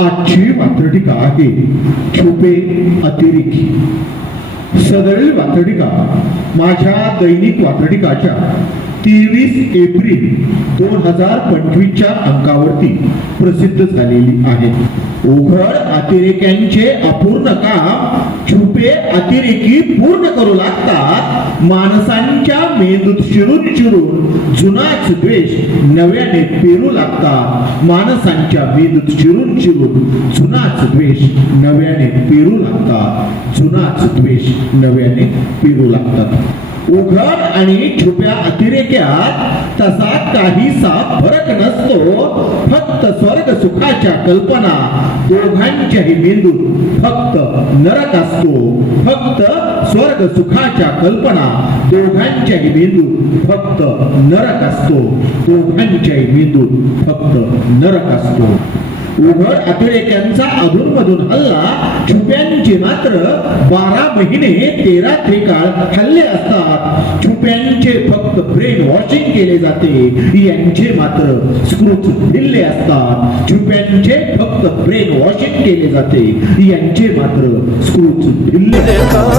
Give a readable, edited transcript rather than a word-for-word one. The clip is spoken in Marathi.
आजची वात्रटिका आहे छुपे अतिरेकी. सदरील वात्रटिका माझ्या दैनिक वात्रटिकाच्या 23 एप्रिल 2025 अंकावरती प्रसिद्ध झालेली आहे. उघड अतिरेक्यांचे अपूर्ण काम छुपे अतिरेकी पूर्ण करू लागतात. माणसांच्या मेंदूत शिरून शिरून जुनाच द्वेष नव्याने पेरू लागतात. माणसांच्या मेंदूत शिरून शिरून जुनाच द्वेष नव्याने पेरू लागतात. जुनाच द्वेष नव्याने पेरू लागतात. उघड आणि छुप्या अतिरेक्यात तसा काहीसा फरक नसतो. फक्त स्वर्ग सुखाच्या कल्पना दोघांच्याही मेंदूत फक्त नरक असतो. फक्त स्वर्ग सुखाच्या कल्पना दोघांच्याही मेंदूत फक्त नरक असतो. दोघांच्याही मेंदूत फक्त नरक असतो. उघड अतिरेक्यांचा अधूनमधून हल्ला, छुप्यांचे मात्र 12 महिने 13 त्रिकाळ हल्ले असतात. छुप्यांचे फक्त ब्रेन वॉशिंग केले जाते, यांचे मात्र स्क्रूज ढिल्ले असतात. छुप्यांचे फक्त ब्रेन वॉशिंग केले जाते, यांचे मात्र स्क्रूज ढिल्ले असतात.